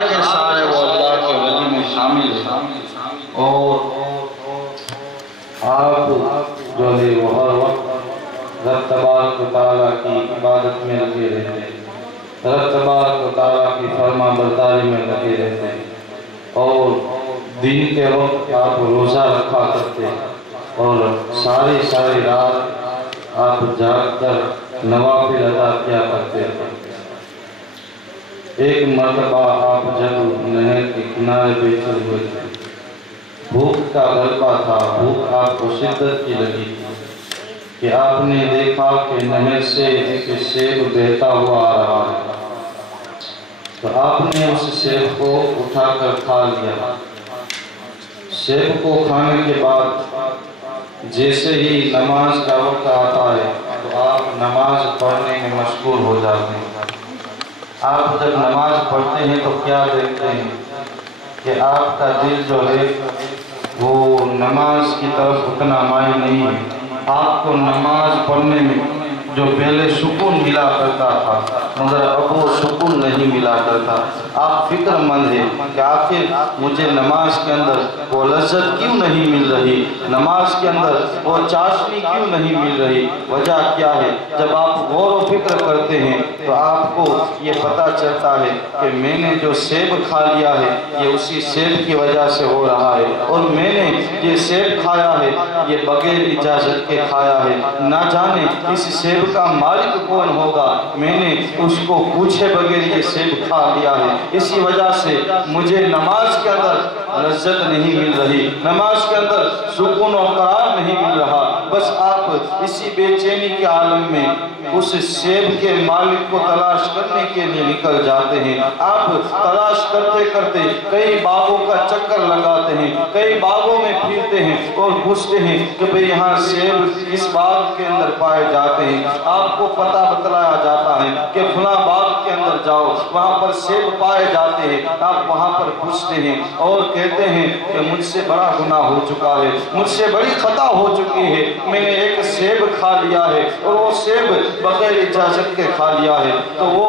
کہ سارے وہ اللہ کے ولی میں شامل ہیں اور آپ جو ہے وہ ہر وقت رب تبارک و تعالیٰ کی عبادت میں لگے رہتے ہیں، رب تبارک و تعالیٰ کی فرما برداری میں لگے رہتے ہیں، اور دن کے وقت آپ روزہ رکھا کرتے ہیں اور ساری رات آپ جاگ کر نوافل ادا کیا کرتے تھے۔ ایک مرتبہ آپ جب نہر کے کنارے بیٹھے ہوئے تھے، بھوک کا غلبہ تھا، بھوک آپ کو شدت کی لگی تھی کہ آپ نے دیکھا کہ نہر سے ایک سیب بہتا ہوا آ رہا ہے، تو آپ نے اس سیب کو اٹھا کر کھا لیا۔ سیب کو کھانے کے بعد جیسے ہی نماز کا وقت آتا ہے تو آپ نماز پڑھنے میں مشغول ہو جاتے ہیں۔ آپ جب نماز پڑھتے ہیں تو کیا دیکھتے ہیں کہ آپ کا دل جو ہے وہ نماز کی طرف اتنا مائل نہیں ہے۔ آپ کو نماز پڑھنے میں جو پہلے سکون ملا کرتا تھا مگر اب وہ سکون نہیں ملا کرتا۔ آپ فکر مند ہیں کہ آخر مجھے نماز کے اندر وہ لذت کیوں نہیں مل رہی، نماز کے اندر وہ چاشنی کیوں نہیں مل رہی، وجہ کیا ہے؟ جب آپ غور و فکر کرتے ہیں تو آپ کو یہ پتہ چلتا ہے کہ میں نے جو سیب کھا لیا ہے یہ اسی سیب کی وجہ سے ہو رہا ہے، اور میں نے یہ سیب کھایا ہے یہ بغیر اجازت کے کھایا ہے، نہ جانے اس سیب کا مالک کون ہوگا، میں نے اس کو پوچھے بغیر یہ سیب کھا لیا ہے، اسی وجہ سے مجھے نماز کے اندر لذت نہیں مل رہی، نماز کے اندر سکون و قرار نہیں مل رہا۔ بس آپ اسی بے چینی کے عالم میں اس سیب کے مالک کو تلاش کرنے کے لیے نکل جاتے ہیں۔ آپ تلاش کرتے کرتے کئی باغوں کا چکر لگاتے ہیں، کئی باغوں میں پھرتے ہیں اور پوچھتے ہیں کہ بھئی یہاں سیب اس باغ کے اندر پائے جاتے ہیں۔ آپ کو پتہ بتلایا جاتا ہے کہ فلاں باغ کے اندر جاؤ، وہاں پر سیب پائے جاتے ہیں۔ آپ وہاں پر پوچھتے ہیں اور کہتے ہیں کہ مجھ سے بڑا گناہ ہو چکا ہے، مجھ سے بڑی خطا ہو چکی ہے، میں نے ایک سیب کھا لیا ہے اور وہ سیب بغیر اجازت کے کھا لیا ہے۔ تو وہ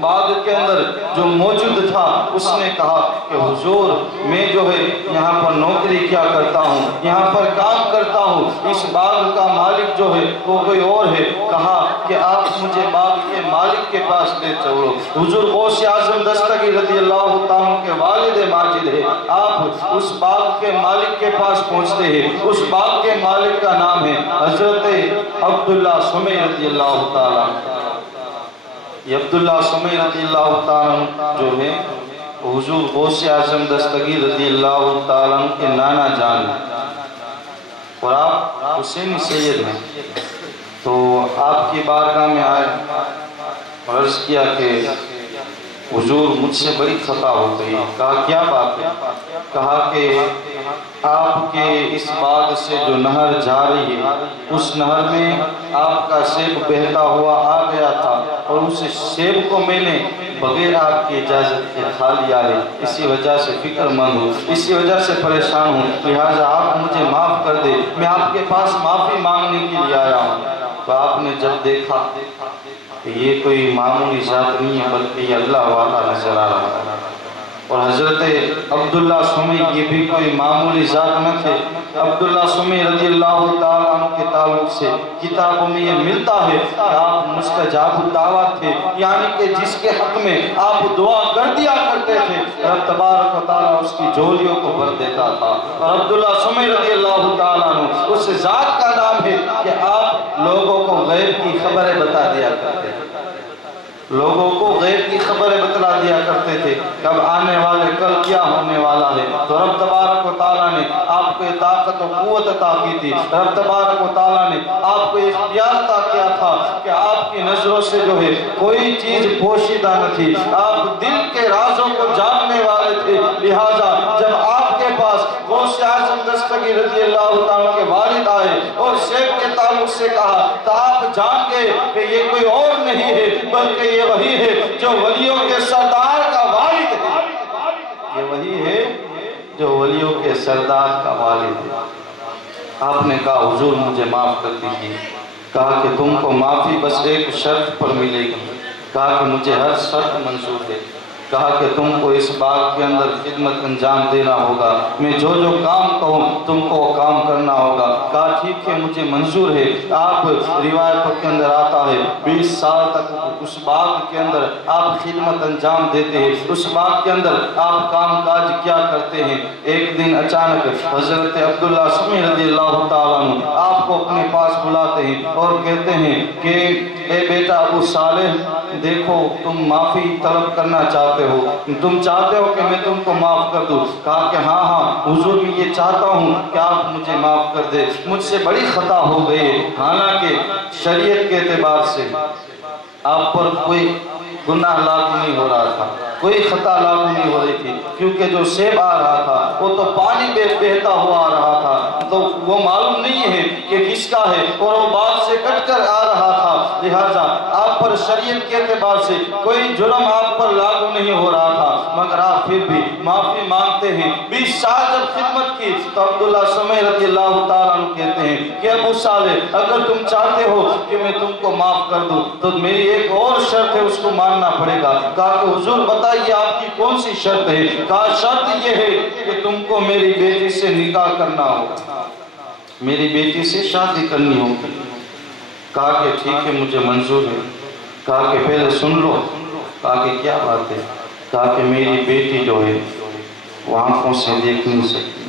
باغ کے اندر جو موجود تھا اس نے کہا کہ حضور میں جو ہے یہاں پر نوکری کیا کرتا ہوں، یہاں پر کام کرتا ہوں، اس باغ کا مالک جو ہے وہ کوئی اور ہے۔ کہا کہ آپ مجھے باغ کے مالک کے پاس لے چلو۔ حضور غوث اعظم دستگیر رضی اللہ تعالیٰ کے والد ماجد ہے، آپ اس باغ کے مالک کے پاس پہنچتے ہیں۔ اس باغ کے مالک کا نام ہے حضرت عبداللہ سمی رضی اللہ تعالیٰ۔ یہ عبداللہ سمی رضی اللہ تعالیٰ جو ہے حضور غوث اعظم دستگیر رضی اللہ تعالیٰ کے نانا جان ہیں، اور آپ حسینی سید ہیں۔ تو آپ کی بارگاہ میں آئے، عرض کیا کہ حضور مجھ سے بڑی خطا ہو گئی۔ کہا کیا بات ہے؟ کہا کہ آپ کے اس باغ سے جو نہر جا رہی ہے اس نہر میں آپ کا سیب بہتا ہوا آ گیا تھا اور اس سیب کو میں نے بغیر آپ کی اجازت کے کھا لیا ہے، اسی وجہ سے فکر مند ہوں، اسی وجہ سے پریشان ہوں، لہٰذا آپ مجھے معاف کر دے، میں آپ کے پاس معافی مانگنے کے لیے آیا ہوں۔ تو آپ نے جب دیکھا کہ یہ کوئی معمولی ذات نہیں ہے بلکہ یہ اللہ والا نظر آ رہا ہے، اور حضرت عبداللہ سمی یہ بھی کوئی معمولی ذات نہ تھے۔ عبداللہ سمی رضی اللہ تعالیٰ عنہ کے تعلق سے کتابوں میں یہ ملتا ہے کہ آپ مستجاب الدعوات تھے، یعنی کہ جس کے حق میں آپ دعا کر دیا کرتے تھے رب تبارک و تعالیٰ اس کی جھولیوں کو بھر دیتا تھا۔ اور عبداللہ سمی رضی اللہ تعالیٰ عنہ اس ذات کا نام ہے کہ آپ لوگوں کو غیب کی خبریں بتا دیا کرتے تھے، لوگوں کو غیب کی خبریں بتلا دیا کرتے تھے، کب آنے والے کل کیا ہونے والا ہے۔ تو رب تبارک و تعالیٰ نے آپ کو طاقت و قوت عطا کی تھی، رب تبارک و تعالیٰ نے آپ کو اختیار عطا کیا تھا کہ آپ کی نظروں سے جو ہے کوئی چیز پوشیدہ نہ تھی، آپ دل کے رازوں کو جاننے والے تھے، لہٰذا جب آپ کے پاس غوث اعظم دستگیر رضی اللہ تعالیٰ کے والد آئے اور سیب کے تعلق سے کہا تو آپ جان گئے کہ یہ کوئی اور نہیں ہے بلکہ یہ وہی ہے جو ولیوں کے سردار کا والد ہے، یہ وہی ہے جو ولیوں کے سردار کا والد ہے۔ آپ نے کہا حضور مجھے معاف کر دیجیے۔ کہا کہ تم کو معافی بس ایک شرط پر ملے گی۔ کہا کہ مجھے ہر شرط منظور ہے۔ کہا کہ تم کو اس باغ کے اندر خدمت انجام دینا ہوگا، میں جو جو کام کہوں تم کو وہ کام کرنا ہوگا۔ کہا ٹھیک ہے مجھے منظور ہے۔ آپ روایتوں کے اندر آتا ہے 20 سال تک اس باغ کے اندر آپ خدمت انجام دیتے ہیں، اس باغ کے اندر آپ کام کاج کیا کرتے ہیں۔ ایک دن اچانک حضرت عبداللہ سمی رضی اللہ تعالیٰ عنہ آپ کو اپنے پاس بلاتے ہیں اور کہتے ہیں کہ اے بیٹا ابو صالح، دیکھو تم معافی طلب کرنا چاہتے ہو، تم چاہتے ہو کہ میں تم کو معاف کر دوں۔ کہا کہ ہاں حضور میں یہ چاہتا ہوں کہ آپ مجھے معاف کر دے، مجھ سے بڑی خطا ہو گئی ہے۔ حالانکہ شریعت کے اعتبار سے آپ پر کوئی گناہ لاگو نہیں ہو رہا تھا، کوئی خطا لاگو نہیں ہو رہی تھی، کیونکہ جو سیب آ رہا تھا وہ تو پانی بہتا ہوا آ رہا تھا، تو وہ معلوم نہیں ہے کہ کس کا ہے، اور وہ باغ سے کٹ کر آ رہا تھا۔ لہٰذا آپ پر شریعت کے اعتبار سے کوئی جرم آپ پر لاگو نہیں ہو رہا تھا، مگر آپ پھر بھی معافی مانگتے ہیں۔ 20 سال جب خدمت کی تو عبداللہ سمی رضی اللہ تعالیٰ عنہ کہتے ہیں کہ ابو صالح اگر تم چاہتے ہو کہ میں تم کو معاف کر دوں تو میری ایک اور شرط ہے، اس کو ماننا پڑے گا۔ کہا کہ حضور بتائیے آپ کی کون سی شرط ہے؟ کہا شرط یہ ہے کہ تم کو میری بیٹی سے نکاح کرنا ہوگا، میری بیٹی سے شادی کرنی ہوگی۔ کہا کہ ٹھیک ہے مجھے منظور ہے۔ کہا کہ پہلے سن لو۔ کہا کہ کیا بات ہے؟ کہا کہ میری بیٹی جو ہے وہ آنکھوں سے دیکھ نہیں سکتی،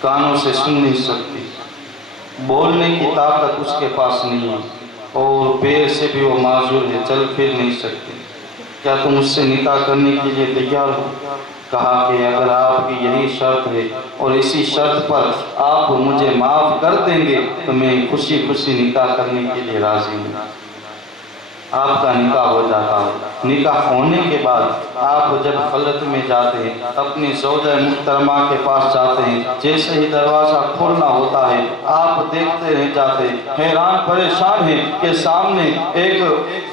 کانوں سے سن نہیں سکتی، بولنے کی طاقت اس کے پاس نہیں ہے، اور پیر سے بھی وہ معذور ہے، چل پھر نہیں سکتی۔ کیا تم اس سے نکاح کرنے کے لیے تیار ہو؟ کہا کہ اگر آپ کی یہی شرط ہے اور اسی شرط پر آپ مجھے معاف کر دیں گے تو میں خوشی خوشی نکاح کرنے کے لیے راضی ہوں۔ آپ کا نکاح ہو جاتا ہے۔ نکاح ہونے کے بعد آپ جب خلوت میں جاتے ہیں، اپنی زوجہ محترمہ کے پاس جاتے ہیں، جیسے ہی دروازہ کھولنا ہوتا ہے آپ دیکھتے رہ جاتے ہیں، حیران پریشان ہیں کہ سامنے ایک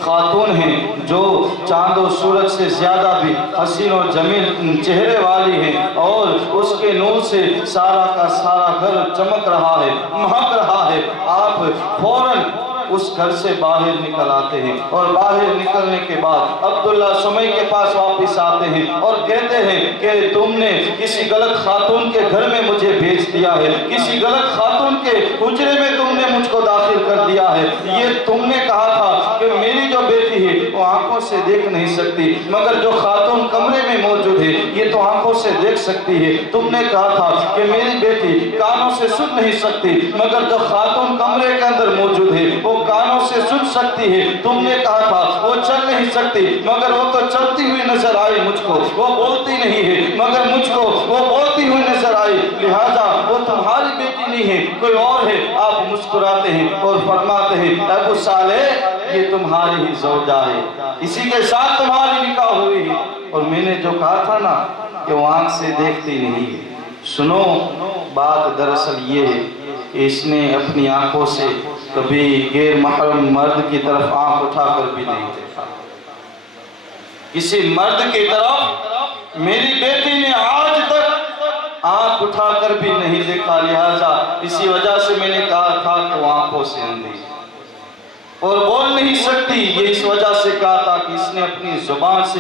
خاتون ہے جو چاند و سورج سے زیادہ بھی حسین و جمیل چہرے والی ہے، اور اس کے نور سے سارا کا سارا گھر چمک رہا ہے، مہک رہا ہے۔ آپ فوراً اس گھر سے باہر نکل آتے ہیں، اور باہر نکلنے کے بعد عبداللہ سمی کے پاس واپس آتے ہیں اور کہتے ہیں کہ تم نے کسی غلط خاتون کے گھر میں مجھے بھیج دیا ہے، کسی غلط خاتون کے حجرے میں تم نے مجھ کو داخل کر دیا ہے۔ یہ تم نے کہا تھا کہ میری جو بیٹی ہے وہ آنکھوں سے دیکھ نہیں سکتی، مگر جو خاتون کمرے میں موجود ہے یہ تو آنکھوں سے دیکھ سکتی ہے۔ تم نے کہا تھا کہ میری بیٹی کانوں سے سن نہیں سکتی، مگر جو خاتون کمرے کے اندر موجود ہے وہ کانوں سے سن سکتی ہے۔ تم نے کہا تھا وہ چل نہیں سکتی، مگر وہ تو چلتی ہوئی نظر آئی مجھ کو، وہ بولتی نہیں ہے مگر مجھ کو وہ بولتی ہوئی نظر آئی، لہٰذا وہ تمہاری بیٹی نہیں ہے کوئی اور ہے۔ آپ مسکراتے ہیں اور فرماتے ہیں ابو صالح یہ تمہاری ہی زوجہ ہے، اسی کے ساتھ تمہاری نکاح ہوئی ہے۔ اور میں نے جو کہا تھا نا کہ وہ آنکھ سے دیکھتی نہیں ہے، سنو بات دراصل یہ ہے کہ اس نے اپنی آنکھوں سے کبھی غیر محرم مرد کی طرف آنکھ اٹھا کر بھی نہیں دیکھا، کسی مرد کی طرف میری بیٹی نے آج تک آنکھ اٹھا کر بھی نہیں دیکھا، لہٰذا اسی وجہ سے میں نے کہا تھا کہ وہ آنکھوں سے اندھی اور بول نہیں سکتی، یہ اس وجہ سے کہا تھا کہ اس نے اپنی زبان سے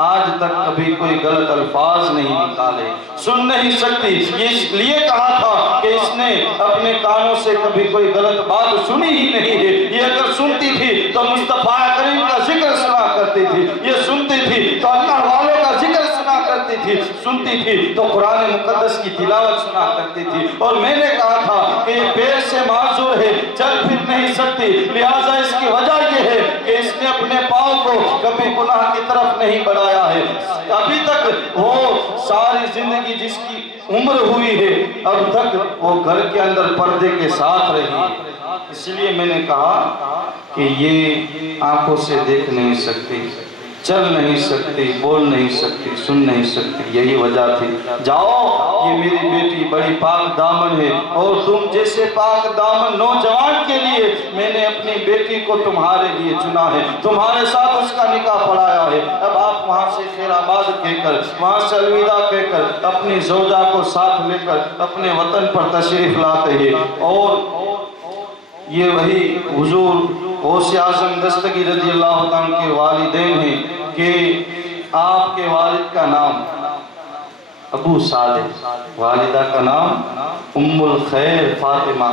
آج تک کبھی کوئی غلط الفاظ نہیں نکالے، سن نہیں سکتی، یہ اس لیے کہا تھا کہ اس نے اپنے کانوں سے کبھی کوئی غلط بات سنی ہی نہیں ہے۔ یہ اگر سنتی تھی تو مصطفیٰ کریم کا ذکر سنا کرتی تھی، یہ سنتی تھی تو اللہ والوں کا ذکر سنا کرتی تھی، سنتی تھی تو قرآن مقدس کی تلاوت سنا کرتی تھی۔ اور میں نے کہا تھا کہ یہ پیر سے معذور ہے، چل پھر نہیں سکتی، لہٰذا اس کی وجہ یہ ہے کہ اس نے اپنے پاؤں کو کبھی گناہ کی طرف نہیں بڑھایا ہے، ابھی تک وہ ساری زندگی جس کی عمر ہوئی ہے اب تک وہ گھر کے اندر پردے کے ساتھ رہی، اس لیے میں نے کہا کہ یہ آنکھوں سے دیکھ نہیں سکتی، چل نہیں سکتی، بول نہیں سکتی، سن نہیں سکتی، یہی وجہ تھی۔ جاؤ یہ میری بیٹی بڑی پاک دامن ہے، اور تم جیسے پاک دامن نوجوان کے لیے میں نے اپنی بیٹی کو تمہارے لیے چنا ہے، تمہارے ساتھ اس کا نکاح پڑھایا ہے۔ اب آپ وہاں سے خیر آباد کہہ کر، وہاں سے الوداع کہہ کر اپنی زوجہ کو ساتھ لے کر اپنے وطن پر تشریف لاتے ہیں، اور یہ وہی حضور غوث اعظم دستگیر رضی اللہ عنہ کے والدین ہیں کہ آپ کے والد کا نام ابو صالح، والدہ کا نام ام الخیر فاطمہ،